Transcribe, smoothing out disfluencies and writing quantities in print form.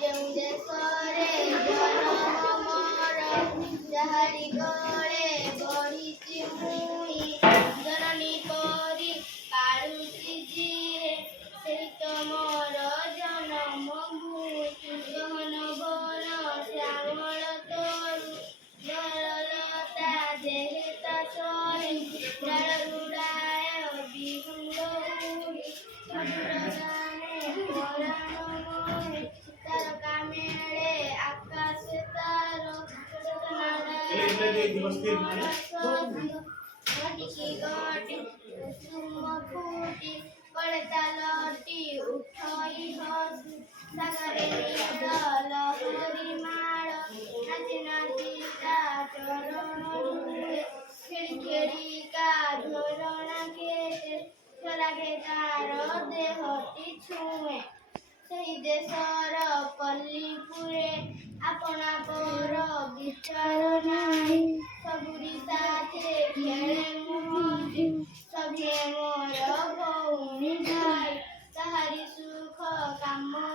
ଯେଉଁ ଦେଶରେ ଜନମ ମୋର ଯାହାରି ଗଳେ ବଢ଼ିଛି ମୁଇଁ ଜନନୀ ପରି ପାଳୁଛି ଯିଏ ସେହି ତ ମୋର ଜନମ ଭୂଇଁ ଗହନ ବନ ଶ୍ୟାମଳ ତରୁ ଜଳଲତା ଦେହେ ତା ସହି ଡାଳରୁଡ଼ାଏ ବିହଙ୍ଗ ଉଡ଼ି ମଧୁର ଗାନେ ପରାଣ ମୋହେ ତାରକା ମେଳେ ଆକାଶେ ତାର ଘଟିକି ଘଟି କୁସୁମ ଫୁଟି କଳେ ତାଲଟି ଉଠଇ ହସି ସାଗରେ ନୀଳ ଲହରୀ ମାଳ ନାଚି ନାଚି ତା ଚରଣ ଧୁଏ ଖେଳି ଖେଳିକା ଝରଣା କେତେ ଲାଗେ ତାର ଦେହଟି ଛୁଏଁ ସେହି ଦେଶର ପଲ୍ଲୀପୁରେ ଆପଣା ପର ବିଚାର ନାହିଁ ସବୁରି ସାଥେ ଖେଳେ ମୁହଁରେ ସଭିଏ ମୋର ଭଉଣୀ ଭାଇ ତାହାରି ସୁଖ କାମ